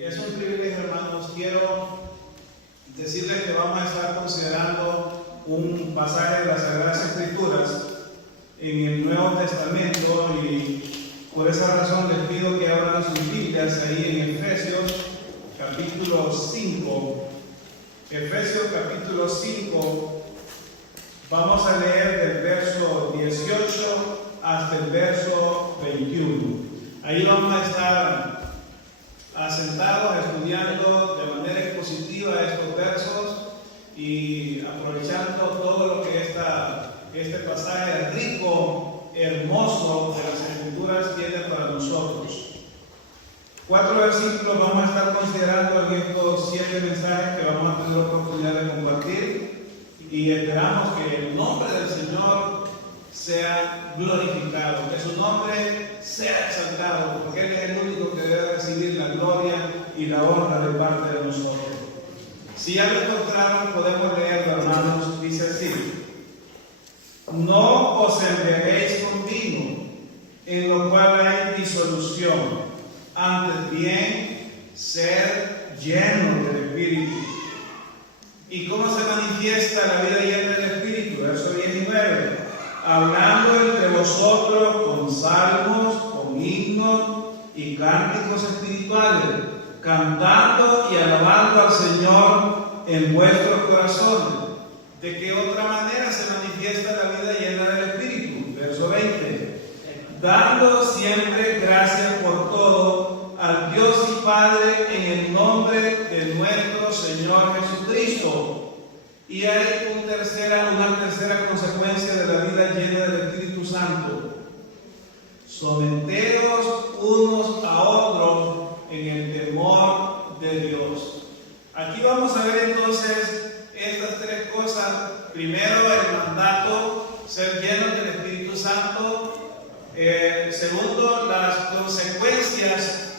Es un privilegio, hermanos. Quiero decirles que vamos a estar considerando un pasaje de las Sagradas Escrituras en el Nuevo Testamento, y por esa razón les pido que abran sus Biblias ahí en Efesios capítulo 5. Efesios capítulo 5, vamos a leer del verso 18 hasta el verso 21. Ahí vamos a estar asentados estudiando de manera expositiva estos versos y aprovechando todo lo que este pasaje rico, hermoso de las Escrituras tiene para nosotros. 4 versículos vamos a estar considerando en estos 7 mensajes que vamos a tener la oportunidad de compartir, y esperamos que el nombre del Señor sea glorificado, que su nombre sea exaltado, porque Él es el único que debe recibir la gloria y la honra de parte de nosotros. Si ya lo encontraron, podemos leerlo, hermanos. Dice así: no os embriaguéis con vino, en lo cual hay disolución, antes bien, ser llenos del Espíritu. ¿Y cómo se manifiesta la vida llena del Espíritu? Verso 19. Hablando entre vosotros con salmos, con himnos y cánticos espirituales, cantando y alabando al Señor en vuestros corazones. ¿De qué otra manera se manifiesta la vida llena del Espíritu? Verso 20. Dando siempre gracias por todo al Dios y Padre en el nombre de nuestro Señor Jesucristo. Y hay una tercera consecuencia de la vida llena del Espíritu Santo: someteos unos a otros en el temor de Dios. Aquí vamos a ver entonces estas 3 cosas. Primero, el mandato, ser llenos del Espíritu Santo. Segundo, las consecuencias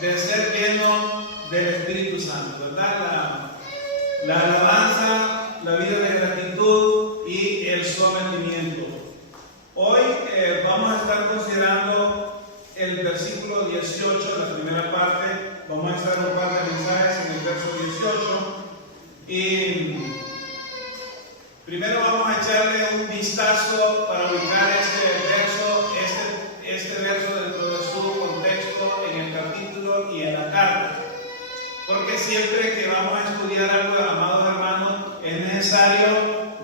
de ser lleno del Espíritu Santo, ¿verdad? La alabanza, la vida de gratitud y el sometimiento. Hoy vamos a estar considerando el versículo 18, la primera parte. Vamos a estar un par de mensajes en el verso 18. Y primero vamos a echarle un vistazo para ubicar este verso dentro de su contexto en el capítulo y en la carta. Porque siempre que vamos a estudiar algo, amados hermanos, es necesario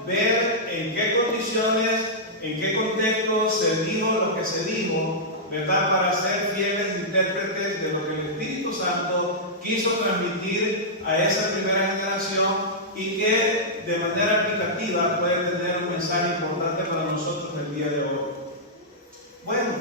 ver en qué condiciones, en qué contexto se dijo lo que se dijo, ¿verdad? Para ser fieles intérpretes de lo que el Espíritu Santo quiso transmitir a esa primera generación, y que de manera aplicativa puede tener un mensaje importante para nosotros el día de hoy. Bueno,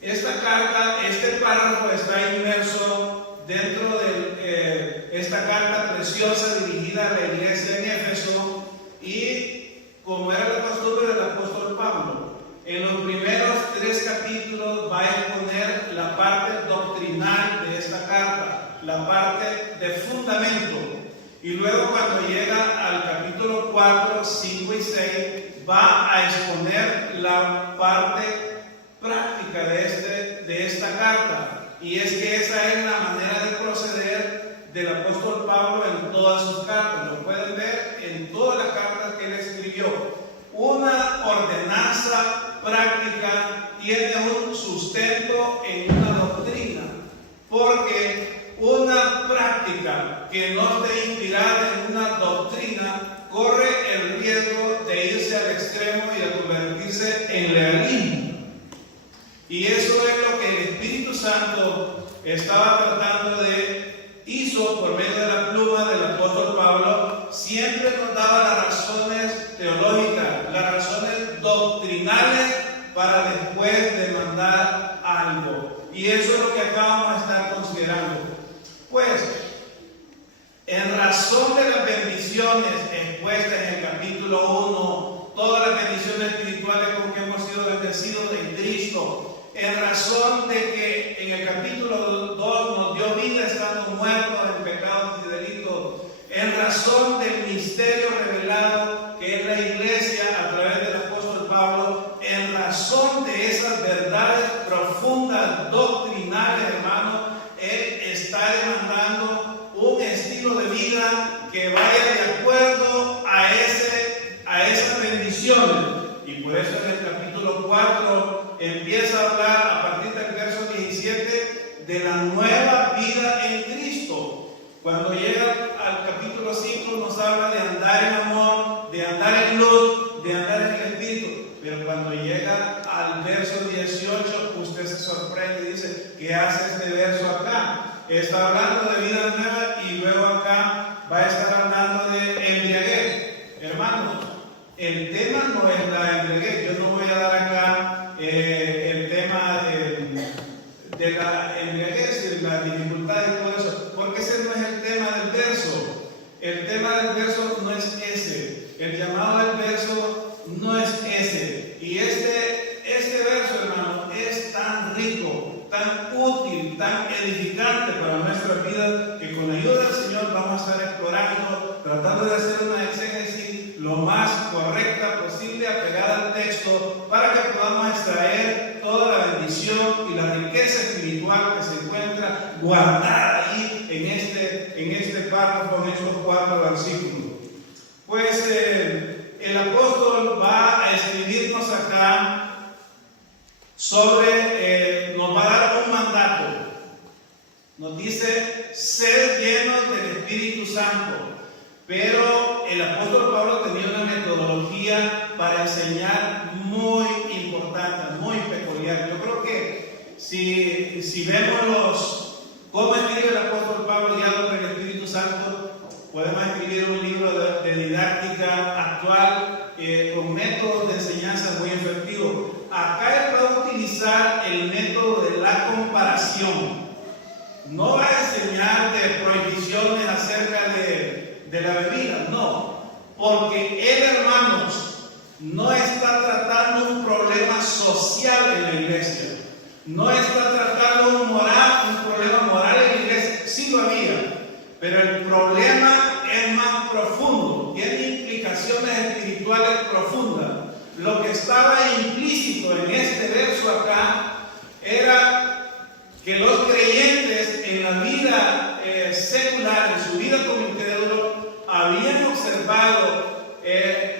esta carta, este párrafo está inmerso dentro de esta carta preciosa dirigida a la iglesia en Éfeso, y como era la costumbre del apóstol Pablo, en los primeros 3 capítulos va a exponer la parte doctrinal de esta carta, la parte de fundamento. Y luego, cuando llega al capítulo 4, 5 y 6, va a exponer la parte práctica de esta carta. Y es que esa es la manera de proceder del apóstol Pablo en todas sus cartas. Lo pueden ver en todas las cartas que él escribió. Una ordenanza práctica tiene un sustento en una doctrina, porque una práctica que no esté inspirada en una doctrina corre el riesgo de irse al extremo y de convertirse en legalismo. Y eso es lo que el Espíritu Santo estaba tratando hizo por medio de la pluma del apóstol Pablo. Siempre nos daba las razones teológicas, las razones doctrinales, para después demandar algo. Y eso es lo que acá vamos a estar considerando. Pues, en razón de las bendiciones expuestas en el capítulo 1, todas las bendiciones espirituales con que hemos sido bendecidos en Cristo, en razón de que en el capítulo 2 nos dio vida estando muertos en pecados y delitos, en razón del misterio revelado que es la iglesia a través del apóstol Pablo, en razón de esas verdades profundas doctrinales, hermanos, él está está hablando de vida nueva y luego acá va a estar hablando de embriaguez. Hermanos, el tema no es la embriaguez. Yo no voy a dar acá el tema de la embriaguez y las dificultades y todo eso, porque ese no es el tema del verso. El tema del verso no es ese. El llamado del verso no es ese. Y este verso, hermano, es tan rico, tan útil, tan edificante para nuestra vida, que con la ayuda del Señor vamos a estar explorando, tratando de hacer una exégesis lo más correcta posible, apegada al texto, para que podamos extraer toda la bendición y la riqueza espiritual que se encuentra guardada ahí en este párrafo, en estos 4 versículos. Pues el apóstol va a escribirnos acá sobre, nos va a dar un mandato. Nos dice, sed llenos del Espíritu Santo. Pero el apóstol Pablo tenía una metodología para enseñar muy importante, muy peculiar. Yo creo que si vemos cómo escribe el apóstol Pablo guiado por el Espíritu Santo, podemos escribir un libro de didáctica actual con métodos de enseñanza muy efectivos. Acá él va a utilizar el método de la comparación. No va a enseñar de prohibiciones acerca de la bebida, no. Porque él, hermanos, no está tratando un problema social en la iglesia. No está tratando un problema moral en la iglesia. Sí lo había. Pero el problema es más profundo, tiene implicaciones espirituales profundas. Lo que estaba implícito en este verso acá era que los creyentes en la vida secular, en su vida como incrédulos, habían observado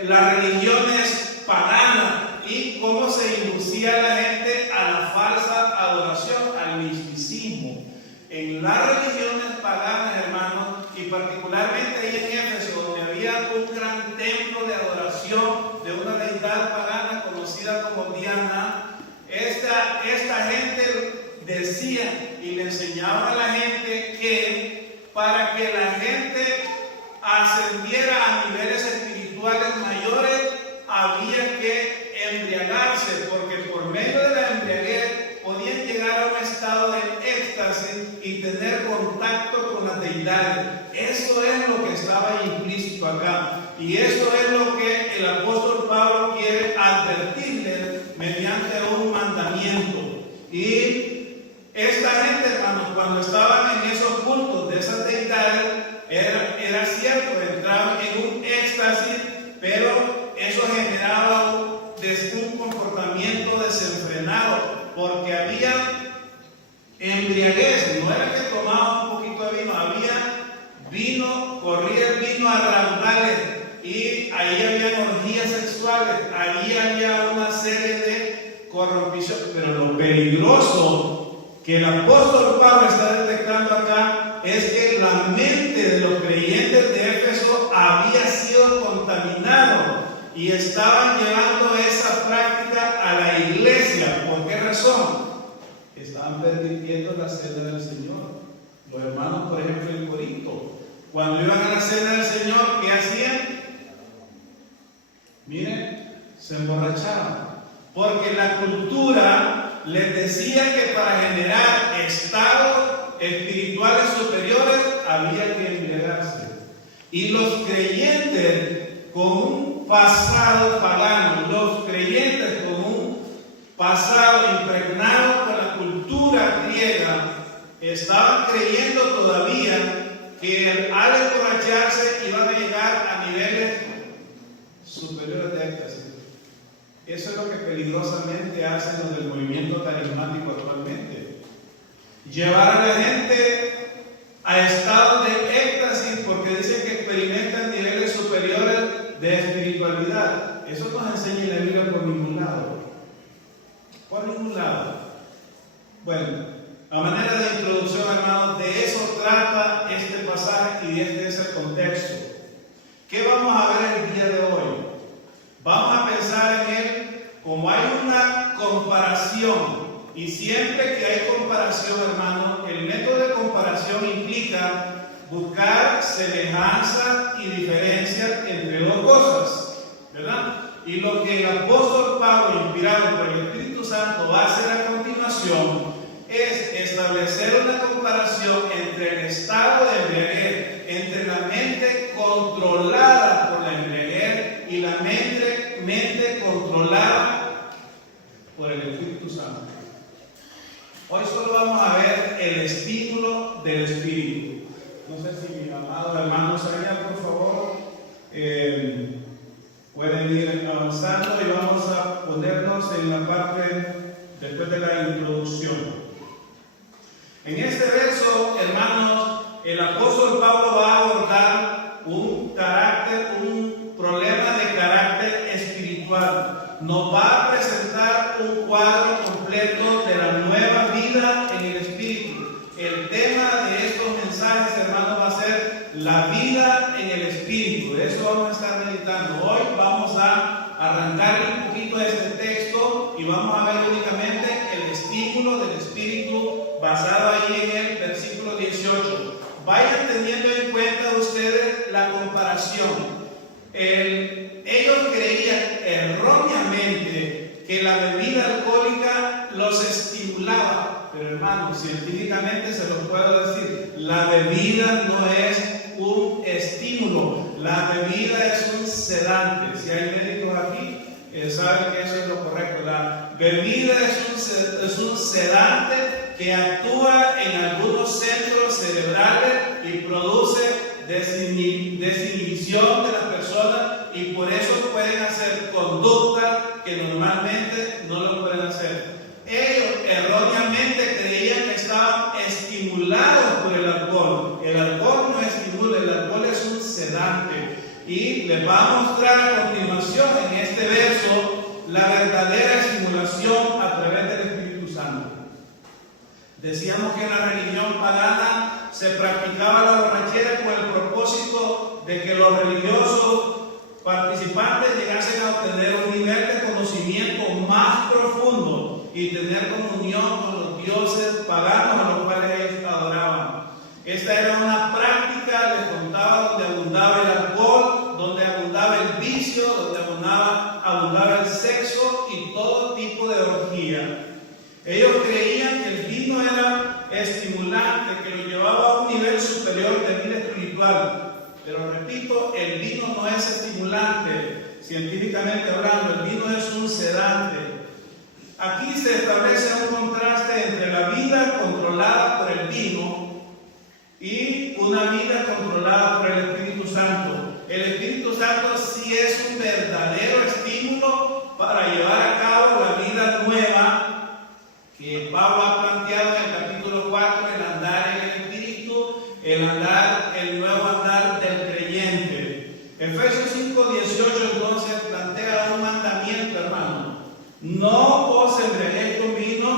las religiones paganas y cómo se inducía a la gente a la falsa adoración, al misticismo. En las religiones paganas, hermanos, y particularmente ahí en Éfeso, donde había un gran templo de adoración de una deidad pagana conocida como Diana, esta gente decía y le enseñaba a la gente que para que la gente ascendiera a niveles espirituales mayores había que embriagarse, porque por medio de la embriaguez podían llegar a un estado de éxtasis y tener contacto con las deidades. Eso es lo que estaba implícito acá, y eso es lo que el apóstol Pablo quiere advertirles mediante un mandamiento. Y esta gente, hermanos, cuando estaban en esos cultos de esas deidades, era cierto, entraban en un éxtasis, pero eso generaba un comportamiento desenfrenado, porque había embriaguez. No era que tomaban un poquito de vino, había vino, corría el vino a raudales, y ahí había orgías sexuales, ahí había una serie de corrupción. Pero lo peligroso que el apóstol Pablo está detectando acá es que la mente de los creyentes de Éfeso había sido contaminada y estaban llevando esa práctica a la iglesia. ¿Por qué razón? Estaban permitiendo la cena del Señor. Los hermanos, por ejemplo, en Corinto, cuando iban a la cena del Señor, ¿qué hacían? Miren, se emborrachaban, porque la cultura les decía que para generar estados espirituales superiores había que embriagarse. Y los creyentes con un pasado pagano, los creyentes con un pasado impregnado con la cultura griega, estaban creyendo todavía que al emborracharse iban a llegar a niveles superiores de éxtasis. Eso es lo que peligrosamente hacen los del movimiento carismático actualmente. Llevar a la gente a estados de éxtasis porque dicen que experimentan niveles superiores de espiritualidad. Eso nos enseña en la Biblia por ningún lado. Por ningún lado. Bueno, a manera de introducción, hermanos, de eso trata este pasaje y este es el contexto. ¿Qué vamos a ver el día de hoy? Vamos a pensar en él como hay una comparación Y siempre que hay comparación, hermano, el método de comparación implica buscar semejanza y diferencia entre dos cosas, ¿verdad? Y lo que el apóstol Pablo, inspirado por el Espíritu Santo, va a hacer a continuación es establecer una comparación entre el estado de embriaguez, entre la mente controlada por la embriaguez y la mente controlada por el Espíritu Santo. Hoy solo vamos a ver el estímulo del Espíritu. No sé si mis amados hermanos allá, por favor, pueden ir avanzando y vamos a ponernos en la parte después de la introducción. En este verso, hermanos, el apóstol Pablo va a abordar un problema de carácter espiritual. Nos va a presentar un cuadro completo de la nueva vida en el Espíritu. El tema de estos mensajes, hermanos, va a ser la vida en el Espíritu. De eso vamos a estar meditando. Hoy vamos a arrancar un poquito de este texto y vamos a ver únicamente el estímulo del Espíritu basado ahí en el versículo 18. Vayan teniendo en cuenta ustedes la comparación. Ellos creían erróneamente que la bebida alcohólica los estimulaba, pero hermanos, científicamente se los puedo decir, la bebida no es un estímulo, la bebida es un sedante. Si hay médicos aquí, saben que eso es lo correcto. La bebida es un sedante que actúa en algunos centros cerebrales y produce desinhibición de las personas, y por eso pueden hacer conductas que normalmente no lo pueden hacer. Ellos erróneamente creían que estaban estimulados por el alcohol. El alcohol no estimula, el alcohol es un sedante. Y les va a mostrar a continuación en este verso la verdadera estimulación a través del Espíritu Santo. Decíamos que en la religión pagana se practicaba la borrachera con el propósito de que los religiosos participantes llegasen a obtener un nivel de conocimiento más profundo y tener comunión con los dioses paganos a los cuales ellos adoraban. Esta era una práctica, les contaba, donde abundaba el alcohol, donde abundaba el vicio, donde abundaba el sexo y todo tipo de orgía. Ellos creían que el vino era estimulante, que lo llevaba a un nivel superior de vida espiritual. Pero repito, el vino no es estimulante, científicamente hablando, el vino es un sedante. Aquí se establece un contraste entre la vida controlada por el vino y una vida controlada por el Espíritu Santo. El Espíritu Santo sí es un verdadero estímulo para llevar a cabo la vida nueva que Pablo ha planteado en el capítulo 4, el andar en el Espíritu, el nuevo andar del creyente. Efesios 5:18 entonces plantea un mandamiento, hermano. No os embriaguéis con vino,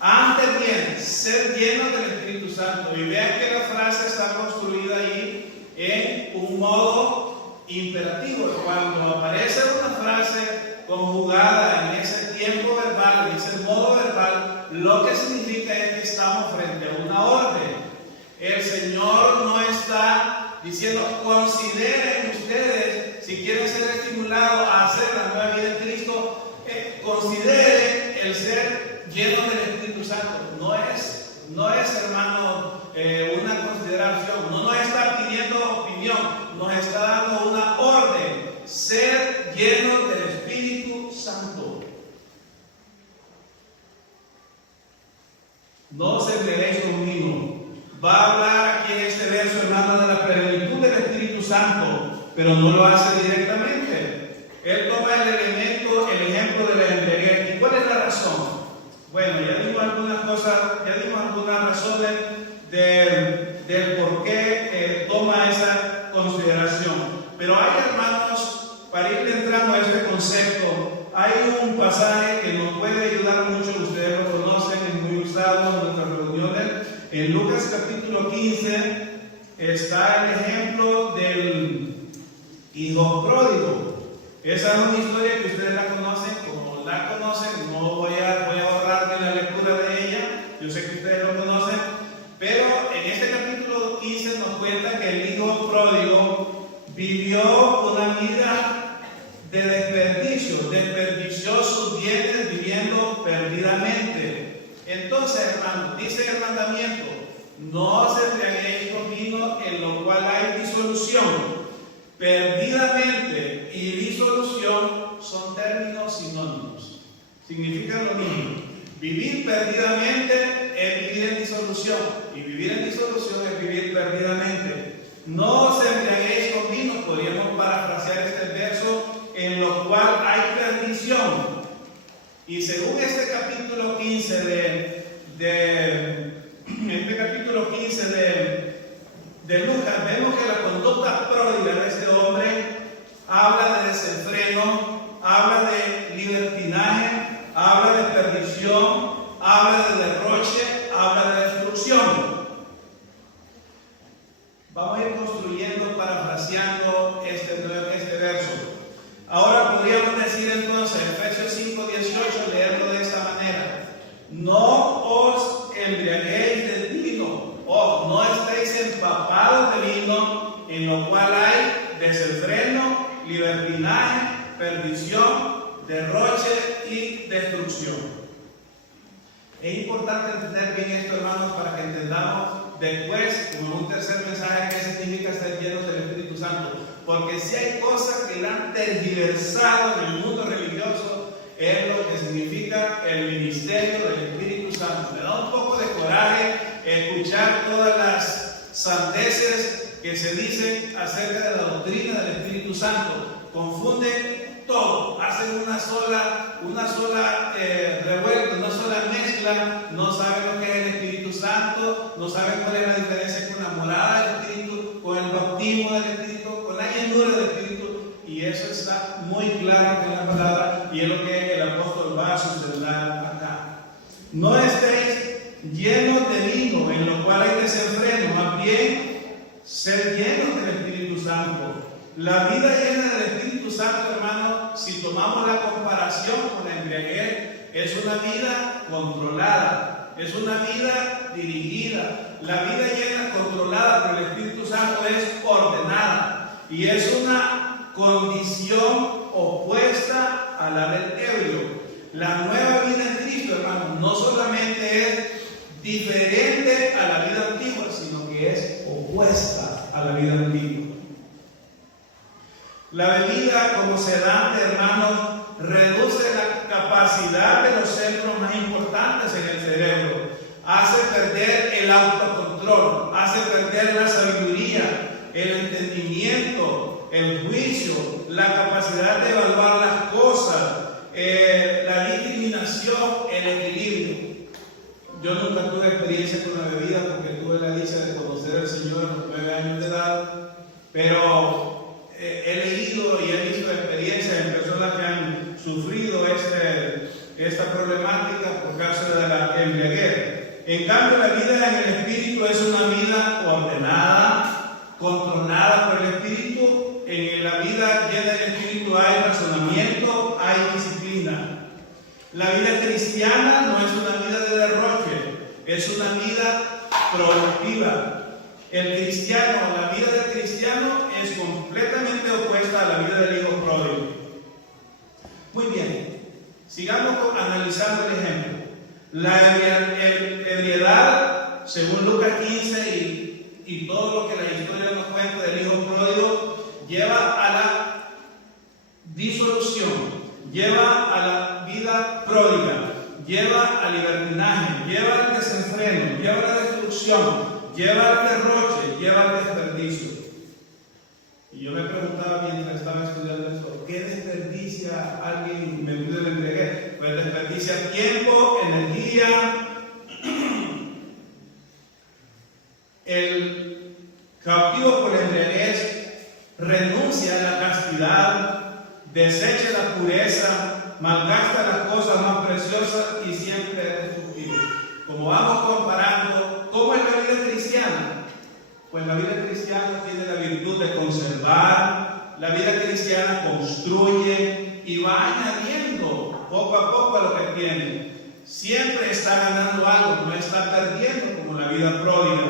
antes bien, sed llenos del Espíritu Santo. Y vean que la frase está construida ahí en un modo imperativo. Cuando aparece una frase conjugada en ese tiempo verbal, en ese modo verbal, lo que significa es que estamos frente a una orden. El Señor no está diciendo, consideren ustedes, si quieren ser estimulados a hacer la nueva vida en Cristo, consideren el ser lleno del Espíritu Santo. No es, hermano, una consideración. No nos está pidiendo opinión, nos está dando una orden: ser lleno del Espíritu Santo. No os embriaguéis con vino. Va a hablar aquí en este verso, hermano, de la plenitud del Espíritu Santo, pero no lo hace directamente. Él toma el ejemplo de la embriaguez. ¿Y cuál es la razón? Bueno, ya dimos algunas razones del por qué toma esa consideración. Pero hay, hermanos, para ir entrando a este concepto, hay un pasaje que nos puede ayudar mucho. Ustedes lo conocen, es muy usado en nuestras reuniones. En Lucas capítulo 15 está el ejemplo del hijo pródigo. Esa es una historia que ustedes la conocen. Como la conocen, no voy a ahorrarme la lectura yo sé que ustedes lo conocen, pero en este capítulo 15 nos cuenta que el hijo pródigo vivió una vida de desperdició sus bienes viviendo perdidamente. Entonces, hermanos, dice el mandamiento: no os embriaguéis con vino en lo cual hay disolución. Perdidamente y disolución son términos sinónimos, significan lo mismo. Vivir perdidamente es vivir en disolución, y vivir en disolución es vivir perdidamente. No os embriaguéis con vino, podríamos parafrasear este verso, en lo cual hay perdición. Y según este capítulo 15 de Lucas, vemos que la conducta pródiga de este hombre habla de desenfreno, habla de libertinaje, habla de perdición, habla de derroche, habla de destrucción. Vamos a ir construyendo, parafraseando este verso. Ahora podríamos decir entonces, Efesios 5:18, leerlo de esta manera: no os embriaguéis del vino, o no estéis empapados de vino, en lo cual hay desenfreno, libertinaje, perdición, derroche y destrucción. Es importante entender bien esto, hermanos, para que entendamos después, como un tercer mensaje, qué significa estar llenos del Espíritu Santo. Porque si hay cosas que han tergiversado en el mundo religioso, es lo que significa el ministerio del Espíritu Santo. Me da un poco de coraje escuchar todas las sandeces que se dicen acerca de la doctrina del Espíritu Santo. Confunden todo, hacen una sola revuelta, una sola mezcla, no saben lo que es el Espíritu Santo, no saben cuál es la diferencia con la morada del Espíritu, con el bautismo del Espíritu, con la llenura del Espíritu, y eso está muy claro en la palabra, y es lo que el apóstol va a sustentar acá. No estéis llenos de vino, en lo cual hay desenfreno, más bien ser llenos del Espíritu Santo. La vida llena del Espíritu Santo, hermano, si tomamos la comparación con la embriaguez, es una vida controlada, es una vida dirigida. La vida llena, controlada por el Espíritu Santo, es ordenada y es una condición opuesta a la del ebrio. La nueva vida en Cristo, hermano, no solamente es diferente a la vida antigua, sino que es opuesta a la vida antigua. La bebida como sedante, hermanos, reduce la capacidad de los centros más importantes en el cerebro, hace perder el autocontrol, hace perder la sabiduría, el entendimiento, el juicio, la capacidad de evaluar las cosas, la discriminación, el equilibrio. Yo nunca tuve experiencia con la bebida porque tuve la dicha de conocer al Señor a los 9 años de edad, pero he leído y he visto experiencias en personas que han sufrido esta problemática por causa de la embriaguez. En cambio, la vida en el Espíritu es una vida ordenada, controlada por el Espíritu. En la vida llena del Espíritu hay razonamiento, hay disciplina. La vida cristiana no es una vida de derroche, es una vida productiva. El cristiano, la vida del cristiano es completamente opuesta a la vida del hijo pródigo. Muy bien, sigamos analizando el ejemplo. La ebriedad, según Lucas 15 y todo lo que la historia nos cuenta del hijo pródigo, lleva a la disolución, lleva a la vida pródiga, lleva al libertinaje, lleva al desenfreno, lleva a la destrucción, lleva al derroche, lleva al desperdicio. Y yo me preguntaba mientras estaba estudiando esto, ¿qué desperdicia alguien metido en el embriaguez? Pues desperdicia tiempo, energía. El cautivo por la embriaguez renuncia a la castidad, desecha la pureza, malgasta las cosas más preciosas y siempre es destructivo. Como vamos comparando, ¿cómo es la vida cristiana? Pues la vida cristiana tiene la virtud de conservar, la vida cristiana construye y va añadiendo poco a poco a lo que tiene. siempre está ganando algo, no está perdiendo como la vida pródiga,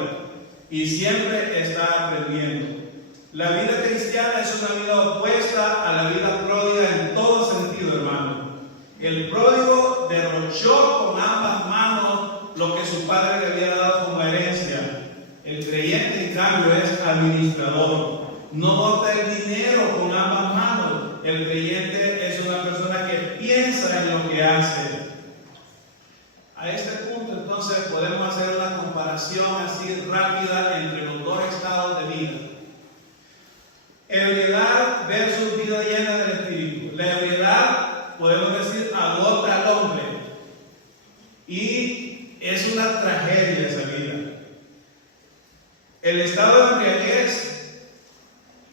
y siempre está aprendiendo. La vida cristiana es una vida opuesta a la vida pródiga en todo sentido, hermano. El pródigo derrochó con ambas manos lo que su padre le había dado como herencia. El creyente, en cambio, es administrador. No bota el dinero con ambas manos. El creyente es una persona que piensa en lo que hace. A este punto, entonces, podemos hacer una comparación así rápida entre los dos estados de vida. Ebriedad versus vida llena del Espíritu. La ebriedad, podemos decir, agota al hombre. Y es una tragedia esa vida. El estado de embriaguez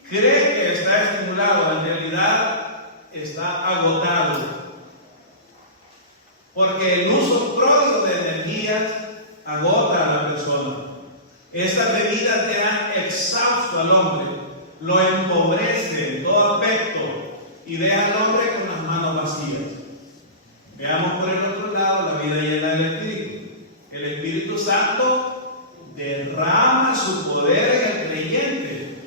cree que está estimulado, en realidad está agotado. Porque el uso pródigo de energías agota a la persona. Estas bebidas dejan exhausto al hombre, lo empobrece en todo aspecto y deja al hombre con las manos vacías. Veamos por el otro lado la vida llena del Espíritu. El Espíritu Santo derrama su poder en el creyente,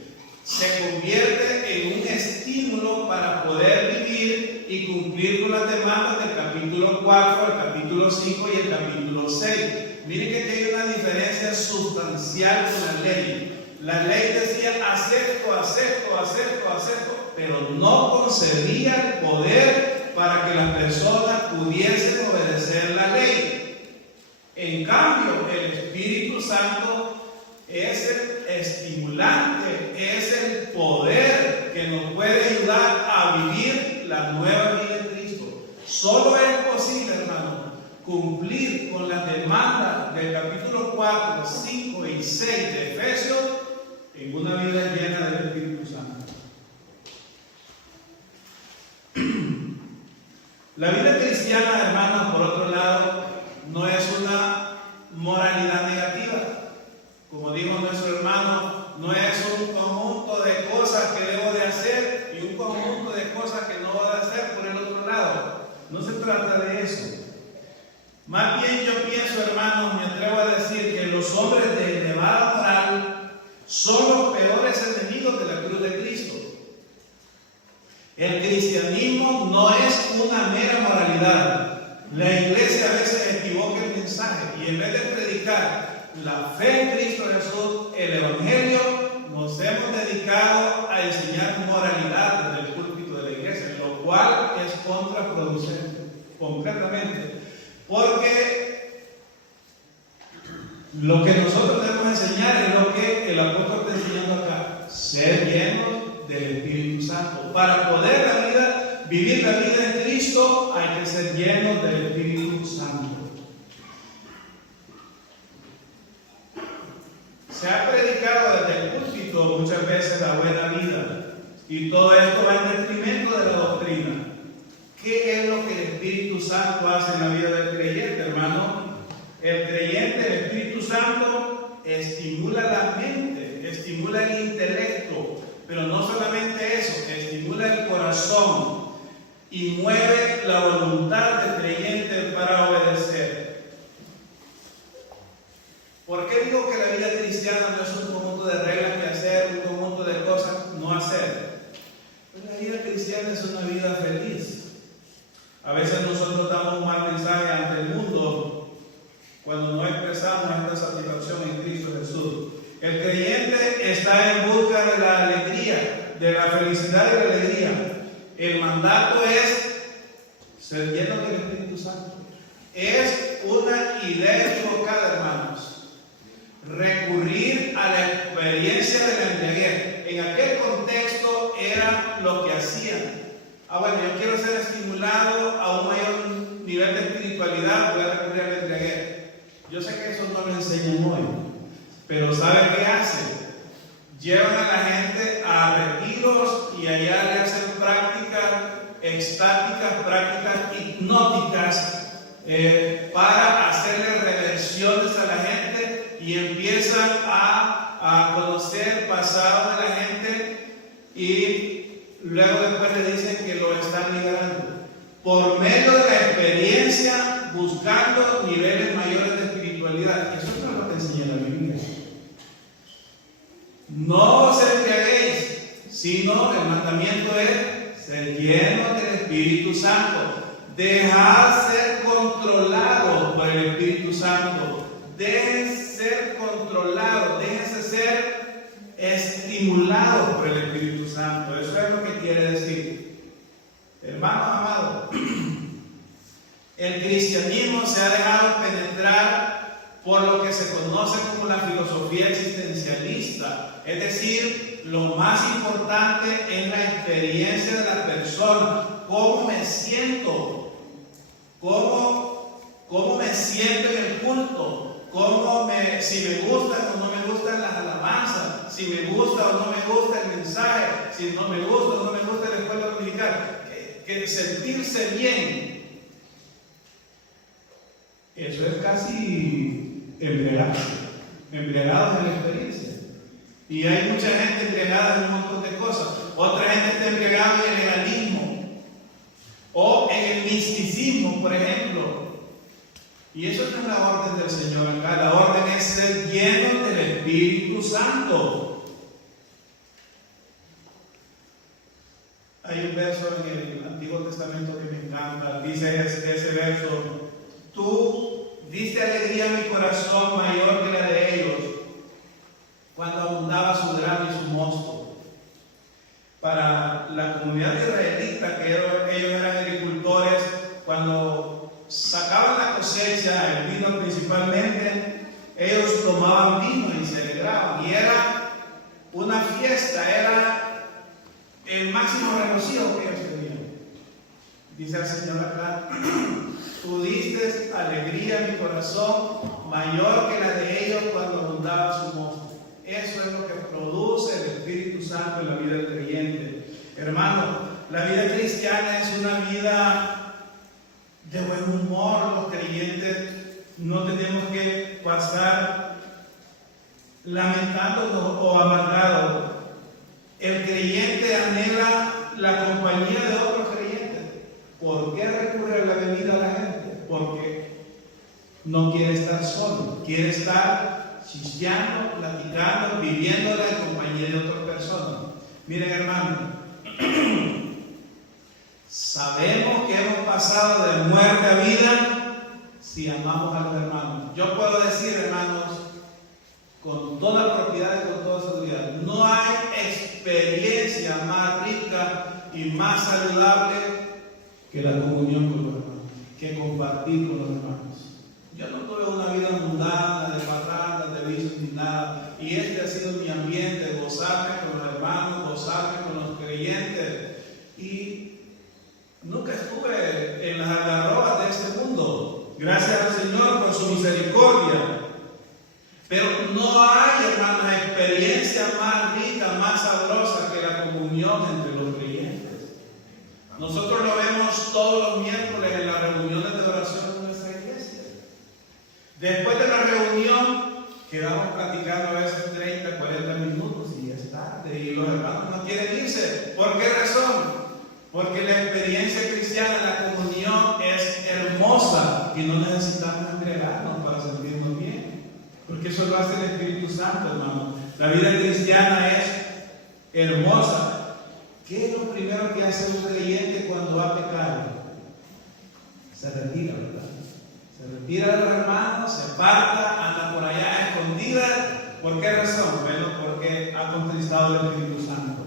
se convierte en un estímulo para poder vivir y cumplir con las demandas del capítulo 4, el capítulo 5 y el capítulo 6. Miren que aquí hay una diferencia sustancial con la ley. La ley decía haz esto, pero no concedía el poder para que las personas pudiesen obedecer la ley. En cambio, el Espíritu Santo es el estimulante, es el poder que nos puede ayudar a vivir la nueva vida en Cristo. Solo es posible, hermano, cumplir con las demandas del capítulo 4, 5 y 6 de Efesios en una vida llena del Espíritu Santo. La vida cristiana, hermanos, por otro lado, no es una moralidad negativa. Como dijo nuestro hermano, no es un conjunto de cosas que debo de hacer y un conjunto de cosas que no debo de hacer por el otro lado. No se trata de eso. Más bien yo pienso, hermanos, me atrevo a decir que los hombres de elevada moral son los peores enemigos de la cruz de Cristo. El cristianismo no es una mera moralidad. La iglesia a veces equivoca el mensaje y en vez de predicar la fe en Cristo Jesús, el Evangelio, nos hemos dedicado a enseñar moralidad desde el púlpito de la iglesia, lo cual es contraproducente, completamente. Porque lo que nosotros debemos enseñar es lo que el apóstol está enseñando acá: ser llenos del Espíritu Santo. Para poder vivir la vida en Cristo, hay que ser llenos del Espíritu Santo. Se ha predicado desde el púlpito muchas veces la buena vida, y todo esto va en detrimento de la doctrina. ¿Qué es lo que el Espíritu Santo hace en la vida del creyente, hermano? El creyente, el Espíritu Santo, estimula la mente, estimula el intelecto, pero no solamente eso, estimula el corazón y mueve la voluntad del creyente para obedecer. ¿Por qué digo que la vida cristiana no es un conjunto de reglas que hacer, un conjunto de cosas no hacer? Pues la vida cristiana es una vida feliz. A veces nosotros damos un mal mensaje ante el mundo cuando no expresamos esta satisfacción en Cristo Jesús. El creyente está en busca de la alegría, de la felicidad y la alegría. El mandato es ser lleno del Espíritu Santo. Es una idea equivocada, hermanos, recurrir a la experiencia de la embriaguez. En aquel contexto era lo que hacían. Bueno, yo quiero ser estimulado a un mayor nivel de espiritualidad, voy a recurrir a la embriaguez. Yo sé que eso no lo enseñan hoy, pero ¿sabe qué hacen? Llevan a la gente a retiros y allá le hacen prácticas extáticas, prácticas hipnóticas para hacerle reversiones a la gente, y empiezan a conocer pasado de la gente y luego después le dicen que lo están liberando por medio de la experiencia, buscando No os embriaguéis, sino el mandamiento es ser llenos del Espíritu Santo. Dejad ser controlados por el Espíritu Santo. Dejen ser controlados, déjense ser estimulados por el Espíritu Santo. Eso es lo que quiere decir. Hermanos amados, el cristianismo se ha dejado penetrar por lo que se conoce como la filosofía existencialista, es decir, lo más importante es la experiencia de la persona, cómo me siento, cómo me siento en el culto, si me gustan o no me gustan las alabanzas, si me gusta o no me gusta el mensaje, si no me gusta o no me gusta la escuela dominical, que sentirse bien. Eso es casi embriagados en la experiencia. Y hay mucha gente embriagada en un montón de cosas. Otra gente está embriagada en el legalismo o en el misticismo, por ejemplo. Y eso no es la orden del Señor acá. La orden es ser llenos del Espíritu Santo. Hay un verso en el Antiguo Testamento que me encanta. Dice ese verso: tú diste alegría a mi corazón mayor que la de ellos, cuando abundaba su grano y su mosto. Para la comunidad israelita, que ellos eran agricultores, cuando sacaban la cosecha, el vino principalmente, ellos tomaban vino y se alegraban. Y era una fiesta, era el máximo regocijo que ellos tenían. Dice el Señor acá: tú diste alegría a mi corazón mayor que la de ellos cuando abundaba su mosto. Eso es lo que produce el Espíritu Santo en la vida del creyente. Hermano, la vida cristiana es una vida de buen humor. Los creyentes no tenemos que pasar lamentándonos o amargados. El creyente anhela la compañía de otros creyentes. ¿Por qué recurre a la bebida a la gente? Porque no quiere estar solo, quiere estar chispeando, platicando, viviendo en compañía de otras personas. Miren, hermanos, sabemos que hemos pasado de muerte a vida si amamos a los hermanos. Yo puedo decir, hermanos, con toda propiedad y con toda seguridad, no hay experiencia más rica y más saludable que la comunión con los hermanos, que compartir con los hermanos. Yo no tuve una vida mundana, de parrandas, de vicios ni nada, y este ha sido mi ambiente: gozarme con los hermanos, gozarme con los creyentes, y nunca estuve en las algarrobas de este mundo, gracias al Señor por su misericordia. Pero no hay, hermanos, experiencia más rica, más sabrosa que la comunión entre los creyentes. Nosotros lo vemos todos los miércoles en las reuniones de oración de nuestra iglesia. Después de la reunión, quedamos platicando a veces 30, 40 minutos y es tarde, y los hermanos no quieren irse. ¿Por qué razón? Porque la experiencia cristiana, la comunión, es hermosa y no necesitamos embriagarnos para sentirnos bien, porque eso lo hace el Espíritu Santo, hermano. La vida cristiana es hermosa. ¿Qué es lo primero que hace un creyente cuando va a pecar? Se retira, ¿verdad? Se retira de los hermanos, se aparta, anda por allá escondida. ¿Por qué razón? Bueno, porque ha contristado el Espíritu Santo.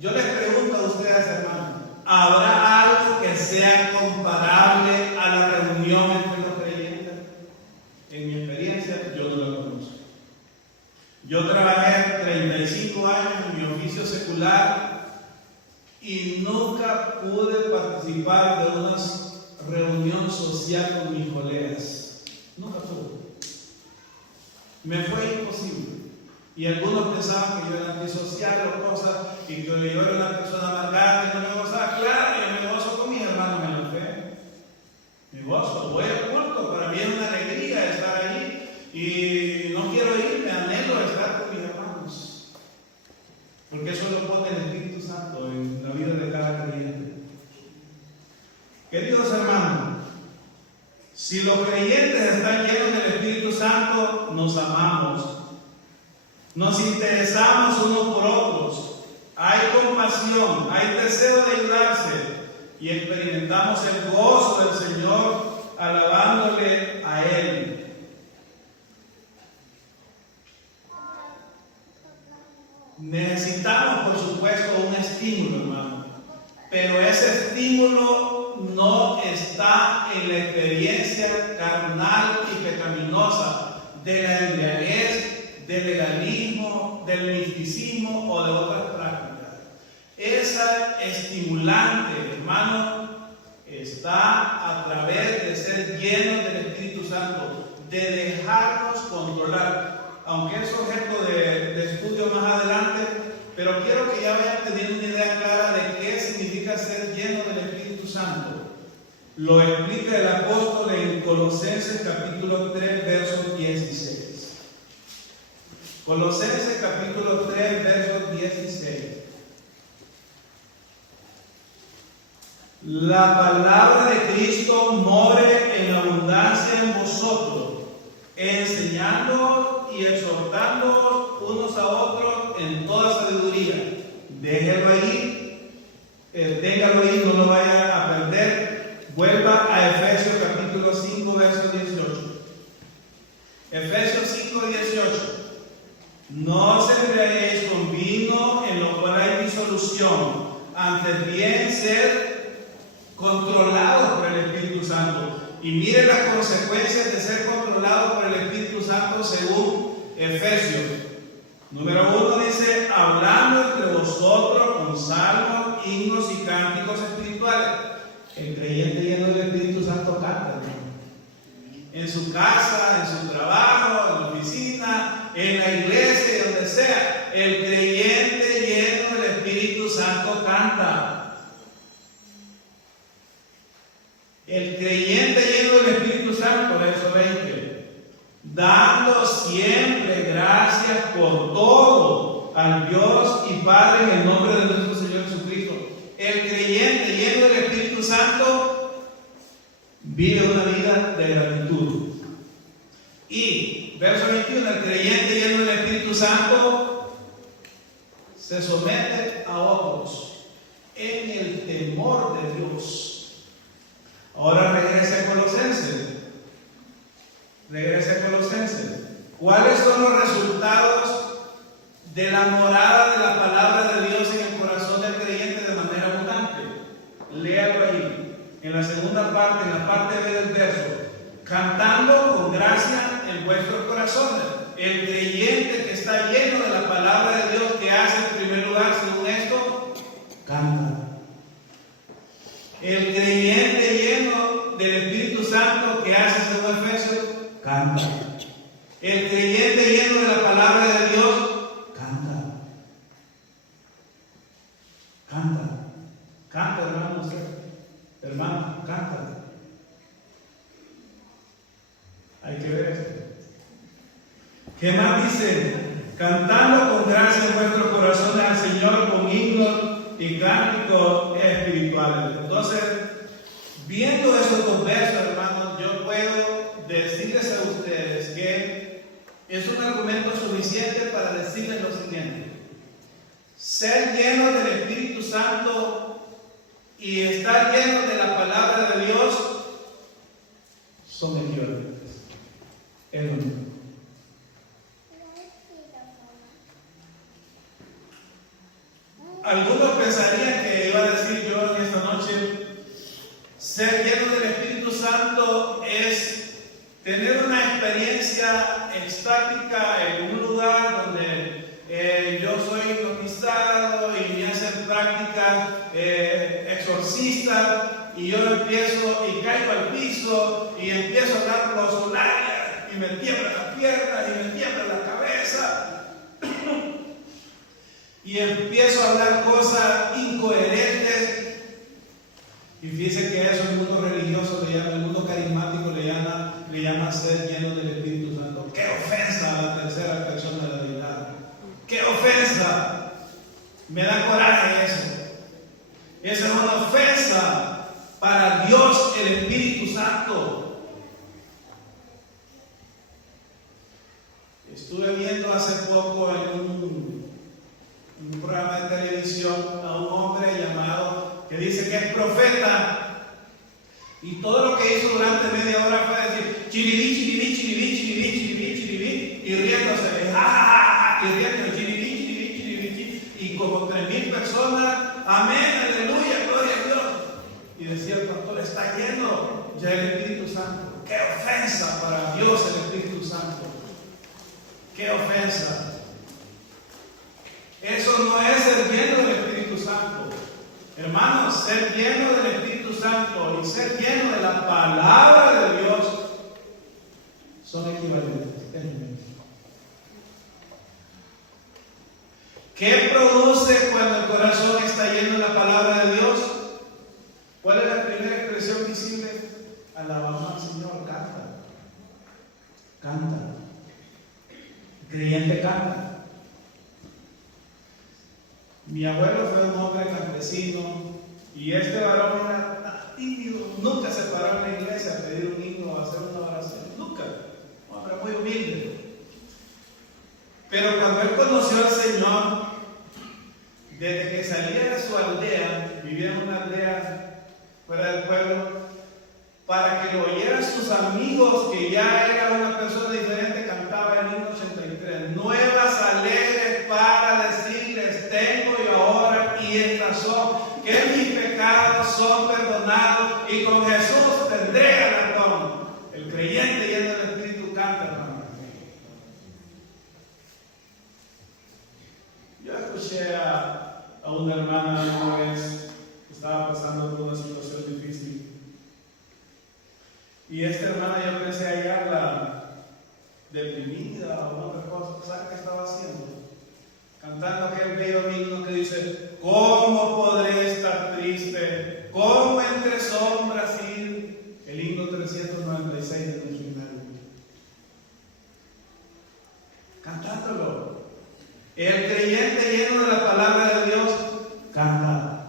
Yo les pregunto a ustedes, hermanos, ¿habrá algo que sea comparable a la reunión entre los creyentes? En mi experiencia, yo no lo conozco. Yo trabajé 35 años en mi oficio secular y nunca pude participar de una reunión social con mis colegas. Nunca pude. Me fue imposible. Y algunos pensaban que yo era antisocial o cosas, y que yo era una persona amargada, que no me gozaba. Claro, yo me gozo con mis hermanos en la fe. Me gozo, voy al culto, para mí es una alegría estar ahí. Y no quiero irme, anhelo estar con mis hermanos. Porque eso lo pone el Espíritu Santo en la vida de cada creyente. Queridos hermanos, si los creyentes están llenos del Espíritu Santo, nos amamos. nos interesamos unos por otros, hay compasión, hay deseo de ayudarse y experimentamos el gozo del Señor alabándole a Él. Necesitamos, por supuesto, un estímulo, hermano, pero ese estímulo no está en la experiencia carnal y pecaminosa de la embriaguez, del legalismo, del misticismo o de otras prácticas. Esa estimulante, hermano, está a través de ser llenos del Espíritu Santo, de dejarnos controlar, aunque es objeto de estudio más adelante, pero quiero que ya vayan teniendo una idea clara de qué significa ser lleno del Espíritu Santo. Lo explica el apóstol en Colosenses capítulo 3, verso 16. Colosenses capítulo 3, verso 16. La palabra de Cristo more en abundancia en vosotros, enseñándoos y exhortándoos unos a otros en toda sabiduría. Déjelo ahí, téngalo ahí, no lo vaya a perder. Vuelva a Efesios capítulo 5, verso 18. Efesios 5, 18. No os embriaguéis con vino en lo cual hay disolución, antes bien ser controlados por el Espíritu Santo. Y mire las consecuencias de ser controlados por el Espíritu Santo según Efesios. Número 1 dice, hablando entre vosotros con salmos, himnos y cánticos espirituales. El creyente lleno del Espíritu Santo canta, ¿no? En su casa, en su trabajo, en la oficina, en la iglesia, donde sea. El creyente lleno del Espíritu Santo canta. El creyente lleno del Espíritu Santo, verso 20, dando siempre gracias por todo al Dios y Padre en el nombre de nuestro Señor Jesucristo. El creyente lleno del Espíritu Santo vive una vida de gratitud. Y, verso 21, el creyente lleno del Espíritu Santo se somete a otros en el temor de Dios. Ahora regrese a Colosenses. Regrese a Colosenses. ¿Cuáles son los resultados de la morada de la palabra de Dios en el corazón del creyente de manera abundante? Léalo ahí, en la segunda parte, en la parte B del verso. Cantando con gracia en vuestros corazones. El creyente que está lleno de la palabra de Dios, ¿qué hace en primer lugar según esto? Canta. El creyente lleno del Espíritu Santo, ¿qué hace según Efesios? Canta. El creyente lleno de la palabra de Dios, canta. Canta. Canta, hermano, usted. Hermano, canta. Hay que ver esto. ¿Qué más dice? Cantando con gracia en vuestros corazones al Señor con himnos y cánticos espirituales. Entonces, viendo esos dos versos, hermanos, yo puedo decirles a ustedes que es un argumento suficiente para decirles lo siguiente: ser lleno del Espíritu Santo y estar lleno de la palabra de Dios son equivalentes. Es lo mismo. Algunos pensarían que iba a decir yo en esta noche, ser lleno del Espíritu Santo es tener una experiencia extática en un lugar donde yo soy hipnotizado y me hacen prácticas exorcistas y yo empiezo y caigo al piso y empiezo a hablar por los solares y me tiembla la pierna y me tiembla la cabeza. Y empiezo a hablar cosas incoherentes. Y fíjense que eso el mundo religioso le llama, el mundo carismático le llama ser lleno del Espíritu Santo. ¡Qué ofensa a la tercera persona de la deidad! ¡Qué ofensa! Me da coraje eso. Esa es una ofensa para Dios, el Espíritu Santo. Estuve viendo hace poco en Y todo lo que hizo durante media hora fue decir chiribí, chiribí, chiribí, chiribí, chiribí, chiribí, y riéndose, ¡ja, ja, ja! Y riéndose, chiribí, chiribí, chiribí, chiribí, y como 3,000 personas, amén, aleluya, gloria a Dios. Y decía el pastor, está lleno ya el Espíritu Santo. ¡Qué ofensa para Dios el Espíritu Santo! ¡Qué ofensa! Eso no es ser lleno del Espíritu Santo. Hermanos, ser lleno del Espíritu Santo y ser lleno de la palabra de Dios son equivalentes. ¿Qué produce cuando el corazón está lleno de la palabra de Dios? ¿Cuál es la primera expresión visible? Alabamos al Señor, canta. Canta. El creyente canta. Mi abuelo fue un hombre campesino y este varón era tan tímido, nunca se paró en la iglesia a pedir un himno o a hacer una oración, nunca. Un hombre muy humilde. Pero cuando él conoció al Señor, desde que salía de su aldea, vivía en una aldea fuera del pueblo, para que lo oyeran sus amigos, que ya era una persona diferente, cantaba el himno 83. Nuevas alegres para decirles, tengo yo ahora y estas son, que mis pecados son perdonados y con Jesús tendré galardón. El creyente lleno del Espíritu canta, hermano. Yo escuché a una hermana una vez que estaba pasando por una situación difícil. Y esta hermana, yo empecé a hallarla deprimida o otra cosa. ¿Sabe qué estaba haciendo? Cantando aquel bello himno que dice: ¿cómo podré estar triste? ¿Cómo entre sombras ir? El himno 396 de nuestro himnario. Cantándolo. El creyente lleno de la palabra de Dios canta.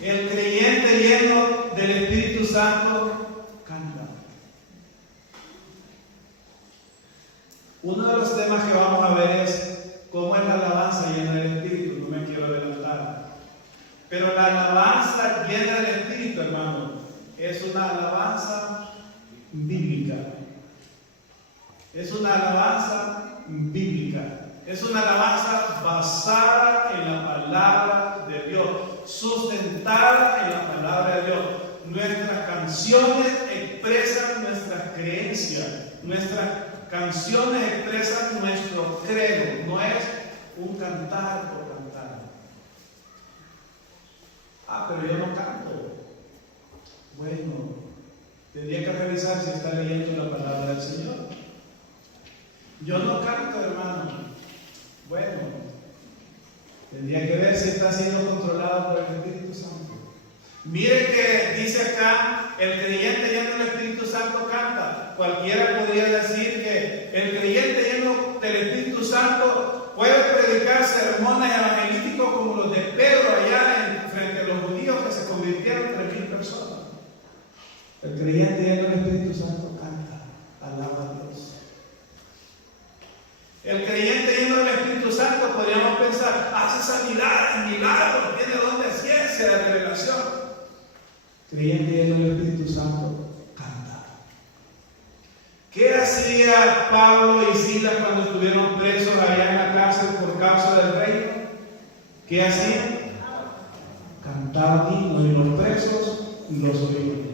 El creyente lleno del Espíritu Santo canta. Uno de los temas que vamos a ver es cómo es la alabanza llena del Espíritu. No me quiero adelantar. Pero la alabanza llena del Espíritu, hermano, es una alabanza bíblica. Es una alabanza bíblica. Es una alabanza basada en la palabra de Dios, sustentada en la palabra de Dios. Nuestras canciones expresan nuestras creencias, nuestras canciones expresan nuestro credo, no es un cantar por cantar. Pero yo no canto. Bueno, tendría que revisar si está leyendo la palabra del Señor. Yo no canto, hermano. Bueno, tendría que ver si está siendo controlado por el Espíritu Santo. Mire que dice acá, el creyente lleno del Espíritu Santo canta. Cualquiera podría decir que el creyente lleno del Espíritu Santo puede predicar sermones evangelísticos como los de Pedro allá frente a los judíos que se convirtieron 3,000 personas. El creyente lleno del Espíritu Santo canta, alaba a Dios. El creyente lleno del Espíritu Santo, podríamos pensar, hace sanidades, milagros, tiene don de ciencia, de revelación. Creyente lleno del Espíritu Santo canta. ¿Qué hacía Pablo y Silas cuando estuvieron presos allá en la cárcel por causa del reino? ¿Qué hacían? Cantaban himnos y los presos los oían.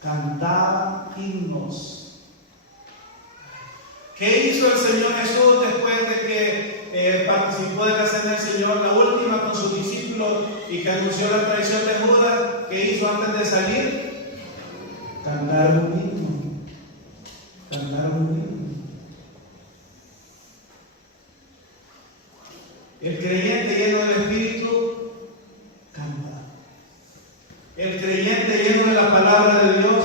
Cantaban himnos. ¿Qué hizo el Señor Jesús después de que participó de la cena del Señor, la última con sus discípulos, y que anunció la traición de Judas? ¿Qué hizo antes de salir? Cantar un himno. Cantar un himno. El creyente lleno del Espíritu canta. El creyente lleno de la palabra de Dios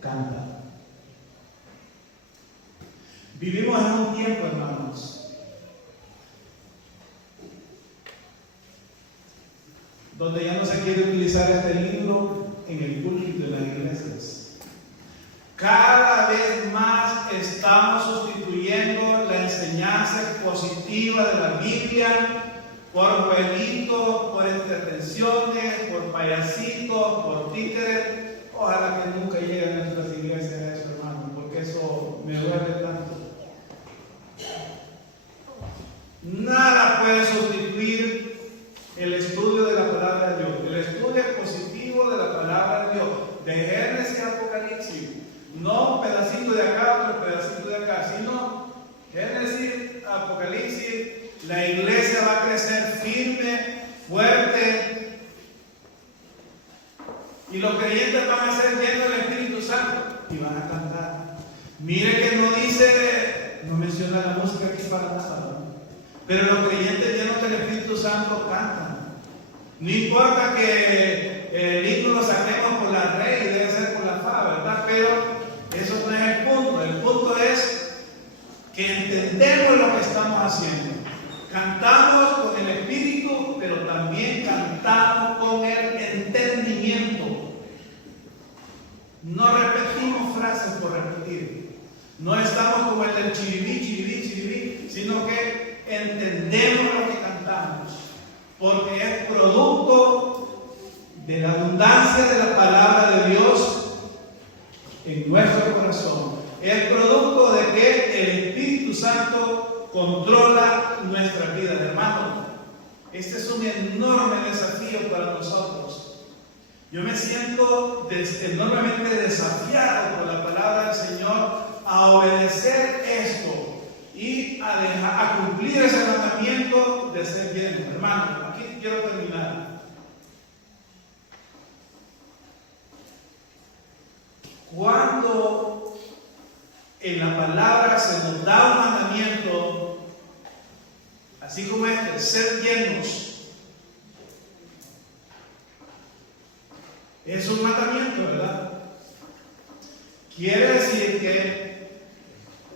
canta. Vivimos en un tiempo, hermanos, donde ya no se quiere utilizar este libro en el púlpito de las iglesias. Cada vez más estamos sustituyendo la enseñanza expositiva de la Biblia por jueguitos, por entretenciones, por payasitos, por títeres. Ojalá que nunca lleguen a nuestras iglesias a eso, hermano, porque eso me duele tanto. Nada puede sustituir el estudio de la palabra de Dios, el estudio expositivo de la palabra de Dios, de Génesis a Apocalipsis. No pedacito de acá, otro pedacito de acá, sino Génesis, Apocalipsis. La iglesia va a crecer firme, fuerte, y los creyentes van a ser llenos del Espíritu Santo y van a cantar. Mire que no dice, no menciona la música aquí para nada, ¿no? Pero los creyentes llenos del Espíritu Santo cantan. No importa que el himno lo saquemos por la red y debe ser por la fa, ¿verdad? Pero eso no es el punto. El punto es que entendemos lo que estamos haciendo. Cantamos con el Espíritu, pero también cantamos con el entendimiento. No repetimos frases por repetir. No estamos como el del chiribí, chiribí, chiribí, sino que entendemos lo que cantamos, porque es producto de la abundancia de la palabra de Dios en nuestro corazón. Es producto de que el Espíritu Santo controla nuestra vida, hermano. Este es un enorme desafío para nosotros. Yo me siento enormemente desafiado por la palabra del Señor a obedecer esto y a cumplir ese mandamiento de ser lleno. Hermano, aquí quiero terminar. Cuando en la palabra se nos da un mandamiento, así como este, ser llenos, es un mandamiento, ¿verdad? Quiere decir que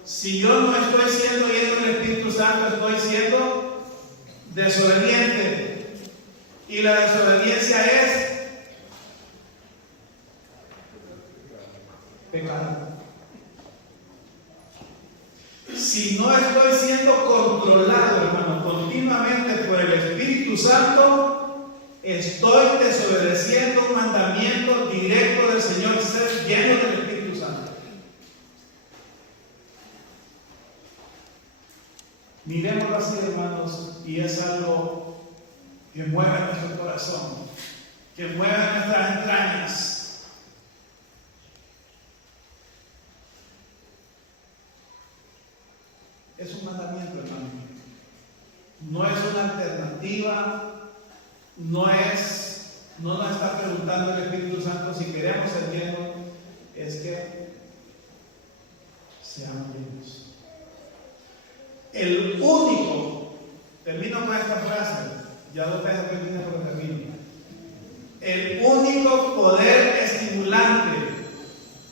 si yo no estoy siendo lleno del Espíritu Santo, estoy siendo desobediente. Y la desobediencia es pecado. Si no estoy siendo controlado, hermano, continuamente por el Espíritu Santo, estoy desobedeciendo un mandamiento directo del Señor, ser lleno del Espíritu Santo. Miremoslo así, hermanos, y es algo que mueve nuestro corazón, que mueve nuestras entrañas. Es un mandamiento, hermano. No es una alternativa. No nos está preguntando el Espíritu Santo si queremos ser llenos, es que seamos llenos. El único, termino con esta frase, ya dos veces termino, pero termino. El único poder estimulante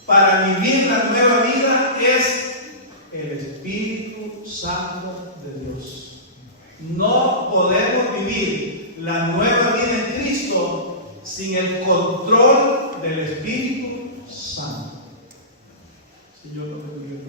para vivir la nueva vida es el Espíritu Santo de Dios. No podemos vivir la nueva vida en Cristo sin el control del Espíritu Santo. Señor, lo bendiga.